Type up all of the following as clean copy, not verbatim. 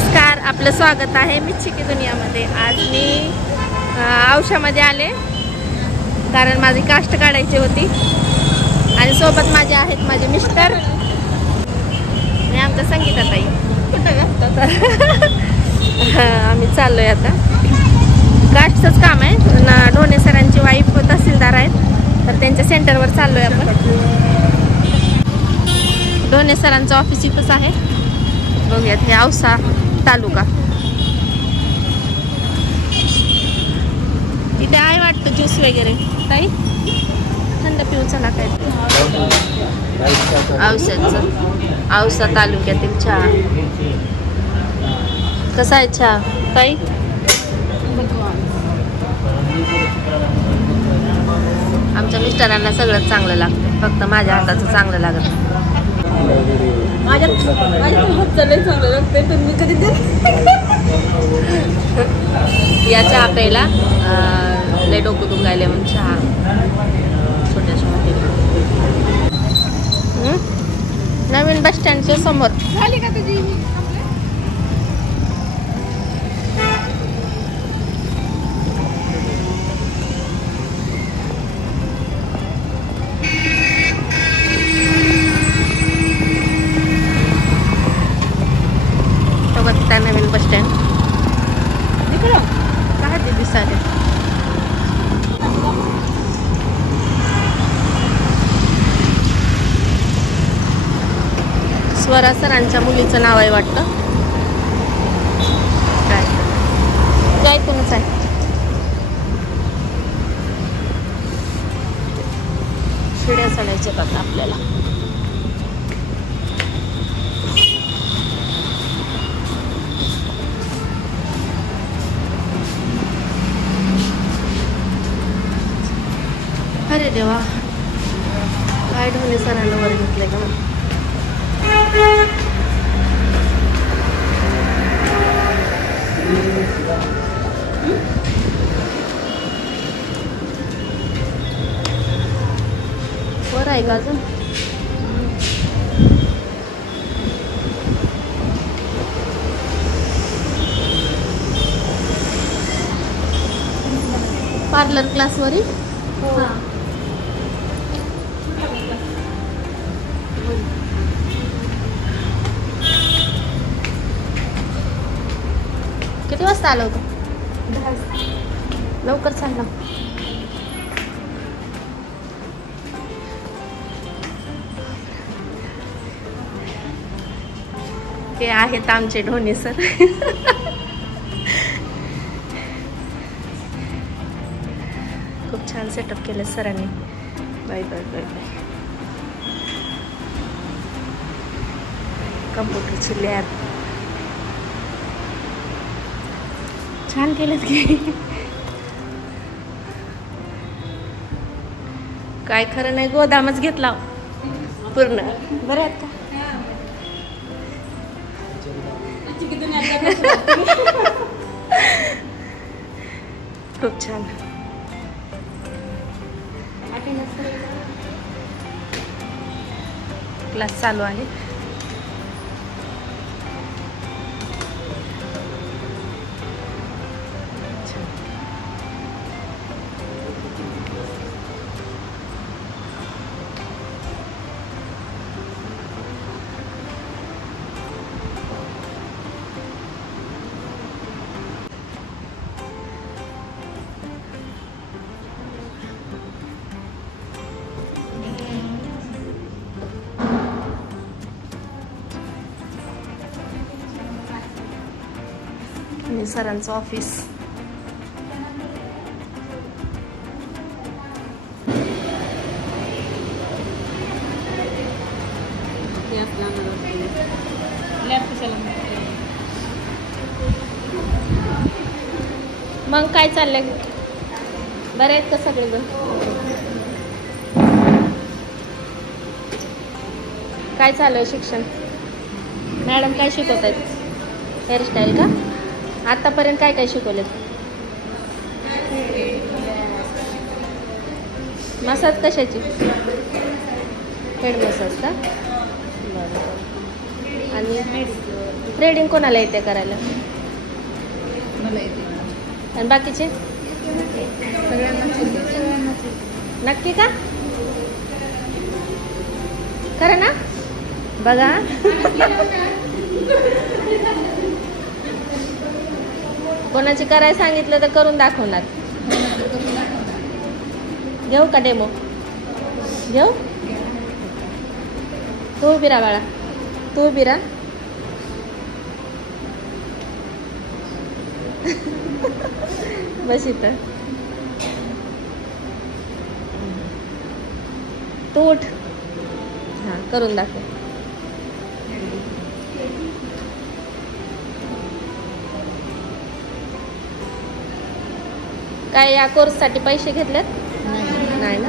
नमस्कार, आपलं स्वागत आहे मिच्छी की दुनियामध्ये। आज मी औषधामध्ये आले कारण माझी कास्ट काढायची होती आणि सोबत माझे आहेत माझे मिस्टर आणि आमच्या संगीताताई। आम्ही चाललोय आता, कास्टचंच काम आहे। ढोणे सरांची वाईफ तहसीलदार आहेत तर त्यांच्या सेंटरवर चाललोय आपण। ढोणे सरांचं ऑफिस इथंच आहे, बघूयात। हे औसा तालुका, इथे आहे वाटतं ज्यूस वगैरे। ताई थंड पिऊ चला काय। औसा तालुक्यातील चहा कसा आहे चहा ताई? आमच्या मिस्टरांना सगळं चांगलं लागतं, फक्त माझ्या हाताचं चांगलं लागत नाही। माझ्या हातचं लय चांगलं लागतंय पण मी कधी या चहा प्यायला लय डोकं दुखायला म्हणून चहा छोट्याशा नवीन बस स्टँडच्या समोर झाली का तुझी? नवीन बस स्टँड काय ते दिसाले। स्वरा सरांच्या मुलीचं नाव आहे वाटतं, काय जायतूनच आहे। शिड्या चढायच्या आता आपल्याला। अरे देवा, काय ढोणे सरांना वर घेतलंय का? वर आहे का अजून? पार्लर क्लासवरील किती वाजता आलं होतं? 10 लवकर चाललं। ते आहेत आमचे ढोणे सर। खूप छान सेटअप केलं सरांनी। Bye bye bye bye. कम्प्युटरची लॅब छान केलं की काय खरं नाही, गोदामच घेतला पूर्ण। बरं आहेत का? खूप छान। क्लास चालू आहे। सरांचं ऑफिस मग काय चाललंय? बरे आहेत का सगळेजण? काय चालू आहे शिक्षण? मॅडम काय शिकवत आहेत? हेअरस्टाईल का? आतापर्यंत काय काय शिकवलेत? मसाज कशाची? हेड मसाज का? बरं। आणि थ्रेडिंग कोणाला येते करायला? मला येते. आणि बाकीचे नक्की का? खरं ना? बघा कोणाची करायला सांगितलं तर करून दाखवणार. घेऊ का डेमो? घेऊ? तू उभी राहा बाळा, तू उभी राहा. बस इथं. तू उठ. हां, करून दाखव. काय या कोर्ससाठी पैसे घेतलेत? नाही ना.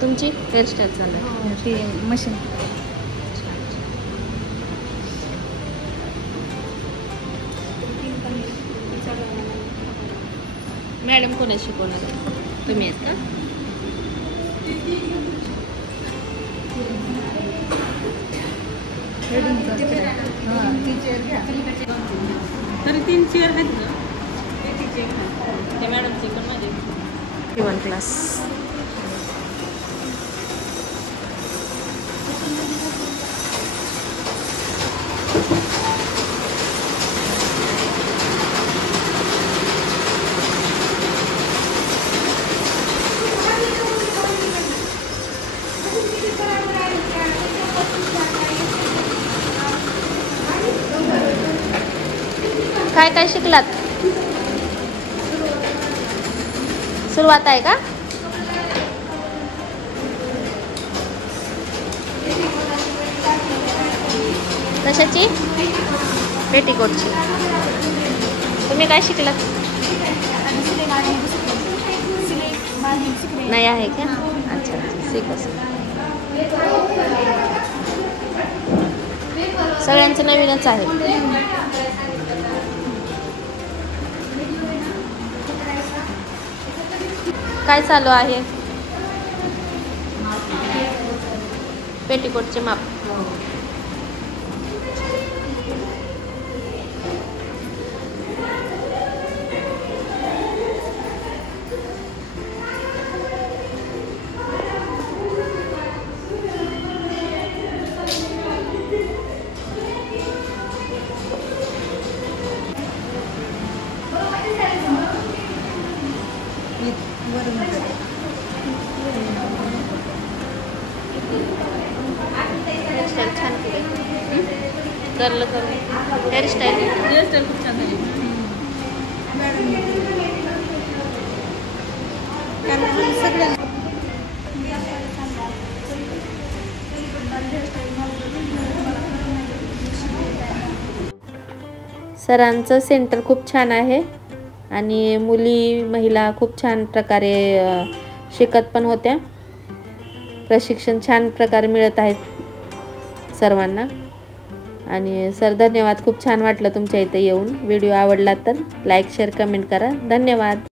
तुमची हेअरस्टाईल चालू आहे? मशीन. मॅडम कोणी शिकवणार? तुम्ही आहेत का? तरी 3 चेअर आहेत ना. ते मॅडमचे पण माझे 1 क्लास. काय काय शिकलात? सुरुवात आहे का? कशाची? पेटीकोटची. तुम्ही काय शिकलात? नाही आहे का? अच्छा, शिका. सगळ्यांचं नवीनच आहे. काय चालू आहे? पेटीकोटचे माप. हेअरस्टाईल छान केली. कर्ल करून हेअरस्टाईल खूप छान झाली. सरांचं सेंटर खूप छान आहे आणि मुली महिला खूप छान प्रकारे शिकत पण होत्या. प्रशिक्षण छान प्रकारे मिळत आहेत सर्वांना. आणि सर धन्यवाद. खूप छान वाटलं तुमच्या इथे येऊन. व्हिडिओ आवडला तर लाईक शेअर कमेंट करा. धन्यवाद.